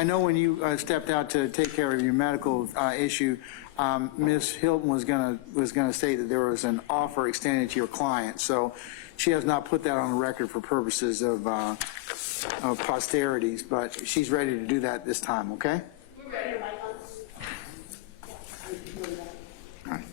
I know when you stepped out to take care of your medical issue, Ms. Hilton was gonna say that there was an offer extended to your client. So she has not put that on the record for purposes of posterities, but she's ready to do that this time. Okay. We're ready, Michael. All right.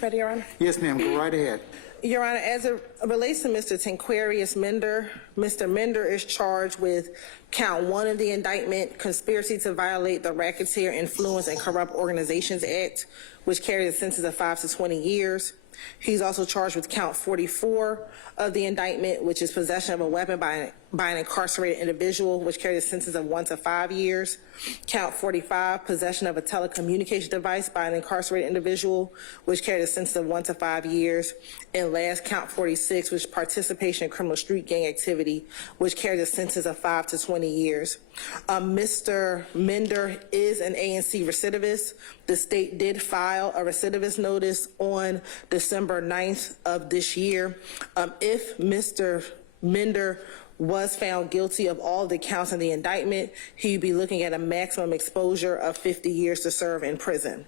Ready, Your Honor? Yes, ma'am. Go right ahead. Your Honor, as it relates to Mr. Tenquarius Mender, Mr. Mender is charged with count 1 of the indictment, conspiracy to violate the Racketeer, Influence, and Corrupt Organizations Act, which carries a sentence of 5 to 20 years. He's also charged with count 44 of the indictment, which is possession of a weapon by an incarcerated individual, which carries a sentence of 1 to 5 years. Count 45, possession of a telecommunication device by an incarcerated individual, which carries a sentence of 1 to 5 years. And last, count 46, which is participation in criminal street gang activity, which carries a sentence of 5 to 20 years. Mr. Mender is an ANC recidivist. The state did file a recidivist notice on December 9th of this year. If Mr. Mender was found guilty of all the counts in the indictment, he'd be looking at a maximum exposure of 50 years to serve in prison.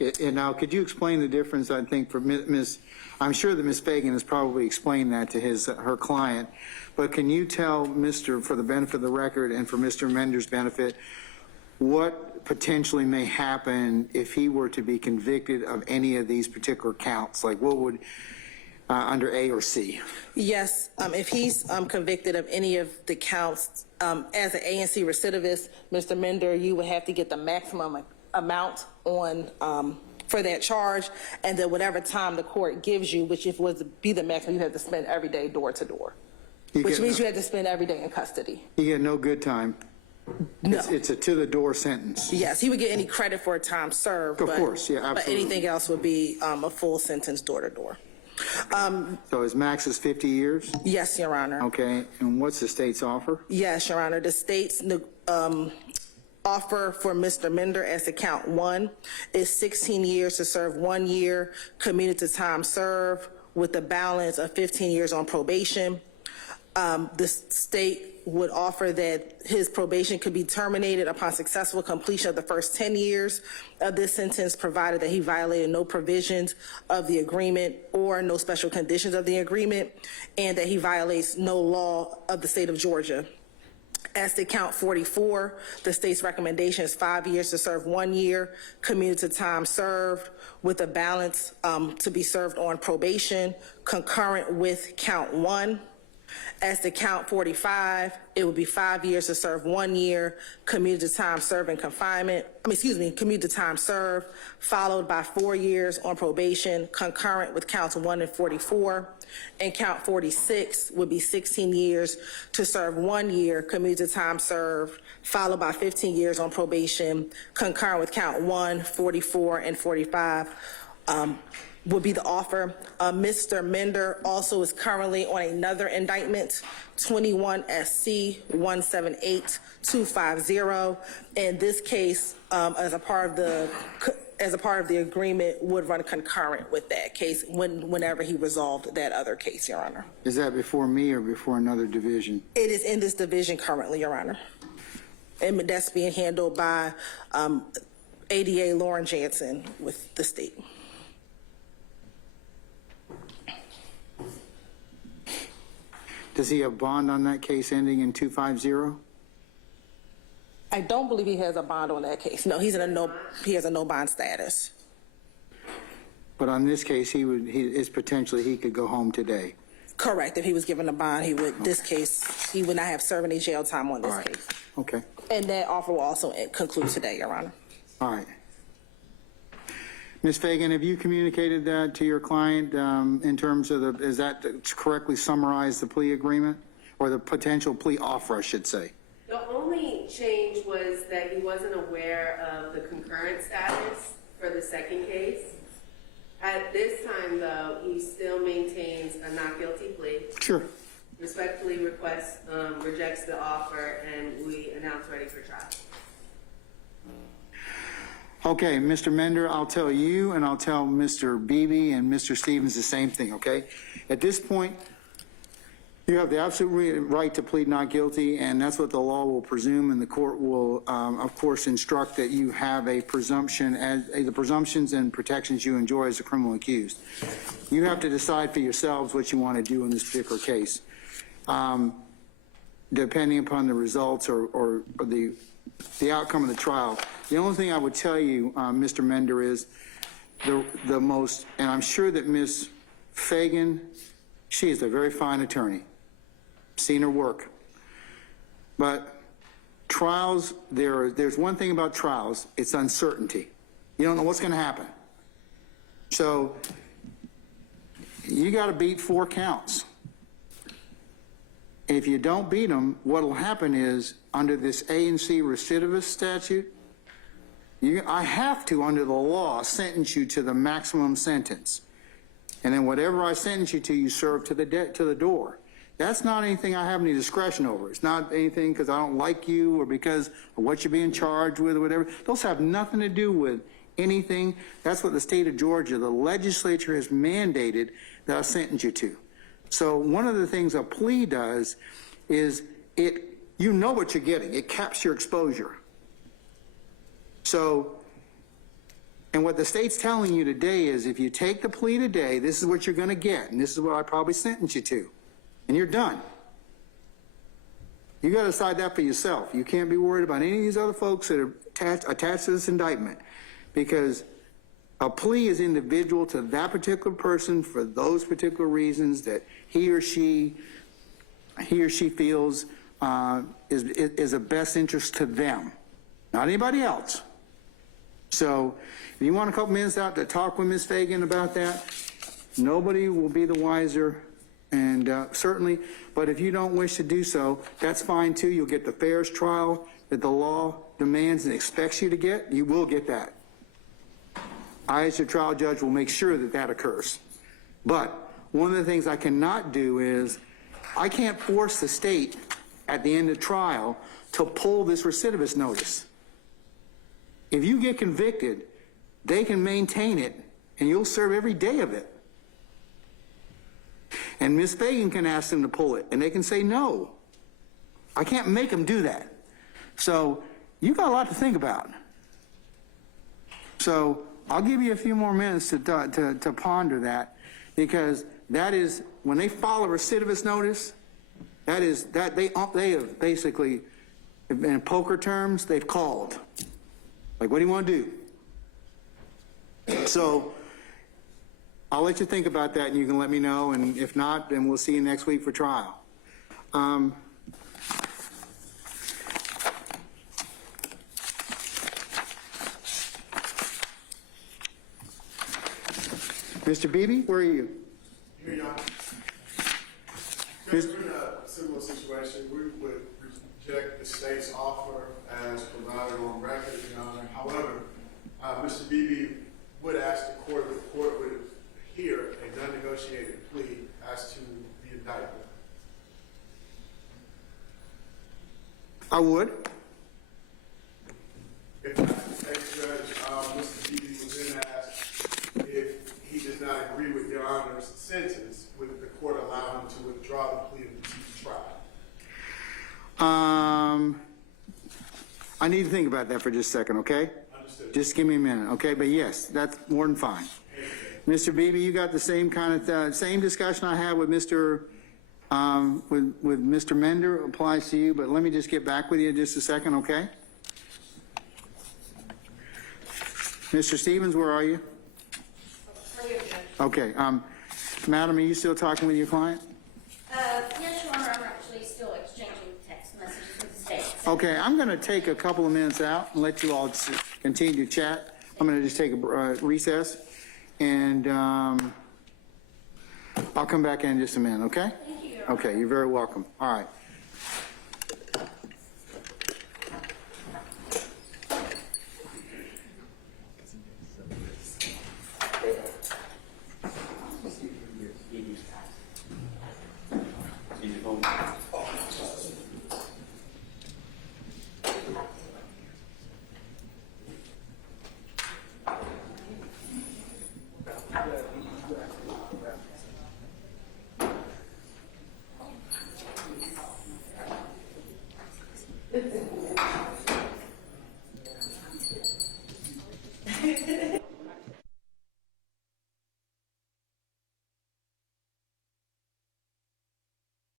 And now, could you explain the difference? I think for Ms. I'm sure that Ms. Fagan has probably explained that to her client, but can you tell for the benefit of the record and for Mr. Mender's benefit, what potentially may happen if he were to be convicted of any of these particular counts? Like what would, under A or C? Yes, if he's convicted of any of the counts, as an ANC recidivist, Mr. Mender, you would have to get the maximum amount on for that charge, and then whatever time the court gives you, which if was to be the maximum, you have to spend every day door to door, which means you have to spend every day in custody. You get no good time. No. It's a to-the-door sentence. Yes, he would get any credit for a time served. Of course, yeah, absolutely. But anything else would be a full sentence door to door. So his max is 50 years? Yes, Your Honor. Okay, and what's the state's offer? Yes, Your Honor. The state's offer for Mr. Mender as to count 1 is 16 years to serve 1 year, commuted to time served, with a balance of 15 years on probation. The state would offer that his probation could be terminated upon successful completion of the first 10 years of this sentence, provided that he violated no provisions of the agreement or no special conditions of the agreement, and that he violates no law of the state of Georgia. As to count 44, the state's recommendation is 5 years to serve 1 year, commuted to time served, with a balance to be served on probation, concurrent with count 1. As to count 45, it would be 5 years to serve 1 year, commuted to time served in confinement, commuted to time served, followed by 4 years on probation, concurrent with counts 1 and 44. And count 46 would be 16 years to serve 1 year, commuted to time served, followed by 15 years on probation, concurrent with count 1, 44, and 45. Would be the offer. Mr. Mender also is currently on another indictment, 21 SC 178250. And this case, as a part of the agreement, would run concurrent with that case whenever he resolved that other case, Your Honor. Is that before me or before another division? It is in this division currently, Your Honor. And that's being handled by ADA Lauren Jansen with the state. Does he have bond on that case ending in 250? I don't believe he has a bond on that case. No, he has a no bond status. But on this case, he could go home today. Correct. If he was given a bond, he would. This case, he would not have served any jail time on this case. Okay. And that offer will also conclude today, Your Honor. All right. Ms. Fagan, have you communicated that to your client in terms of is that to correctly summarize the plea agreement or the potential plea offer, I should say? The only change was that he wasn't aware of the concurrent status for the second case. At this time, though, he still maintains a not guilty plea. Sure. respectfully requests, rejects the offer, and we announce ready for trial. Okay, Mr. Mender, I'll tell you and I'll tell Mr. Bebee and Mr. Stevens the same thing, okay? At this point, you have the absolute right to plead not guilty, and that's what the law will presume, and the court will, of course, instruct that you have a presumption, as the presumptions and protections you enjoy as a criminal accused. You have to decide for yourselves what you want to do in this particular case, depending upon the results or the outcome of the trial. The only thing I would tell you, Mr. Mender, is the most, and I'm sure that Ms. Fagan, she is a very fine attorney. Seen her work. But trials, there's one thing about trials, it's uncertainty. You don't know what's going to happen. So you got to beat 4 counts. If you don't beat them, what will happen is, under this A and C recidivist statute, I have to, under the law, sentence you to the maximum sentence. And then whatever I sentence you to, you serve to the door. That's not anything I have any discretion over. It's not anything because I don't like you or because of what you're being charged with or whatever. Those have nothing to do with anything. That's what the state of Georgia, the legislature has mandated that I sentence you to. So one of the things a plea does is you know what you're getting. It caps your exposure. So, and what the state's telling you today is if you take the plea today, this is what you're going to get, and this is what I probably sentence you to, and you're done. You got to decide that for yourself. You can't be worried about any of these other folks that are attached to this indictment, because a plea is individual to that particular person for those particular reasons that he or she feels is of best interest to them, not anybody else. So if you want a couple minutes out to talk with Ms. Fagan about that, nobody will be the wiser, and certainly, but if you don't wish to do so, that's fine too. You'll get the fairest trial that the law demands and expects you to get. You will get that. I, as your trial judge, will make sure that that occurs. But one of the things I cannot do is I can't force the state at the end of trial to pull this recidivist notice. If you get convicted, they can maintain it, and you'll serve every day of it. And Ms. Fagan can ask them to pull it, and they can say no. I can't make them do that. So you got a lot to think about. So I'll give you a few more minutes to ponder that, because that is, when they file a recidivist notice, that is, that they have basically, in poker terms, they've called. Like, what do you want to do? So I'll let you think about that, and you can let me know, and if not, then we'll see you next week for trial. Mr. Bebee, where are you? Here you are. Because we're in a similar situation, we would reject the state's offer as provided on record, Your Honor. However, Mr. Bebee would ask the court would hear a non-negotiated plea as to the indictment. I would. If that's the case, Judge, Mr. Bebee was then asked if he does not agree with Your Honor's sentence, would the court allow him to withdraw the plea and proceed to trial? I need to think about that for just a second, okay? Understood. Just give me a minute, okay? But yes, that's more than fine. Mr. Bebee, you got the same kind of same discussion I had with Mr. With Mr. Mender applies to you, but let me just get back with you in just a second, okay? Mr. Stevens, where are you? Okay, madam, are you still talking with your client? Yes, Your Honor, I'm actually still exchanging text messages with the state. Okay, I'm going to take a couple of minutes out and let you all continue to chat. I'm going to just take a recess, and I'll come back in just a minute, okay? Thank you, Your Honor. Okay, you're very welcome. All right. Is it going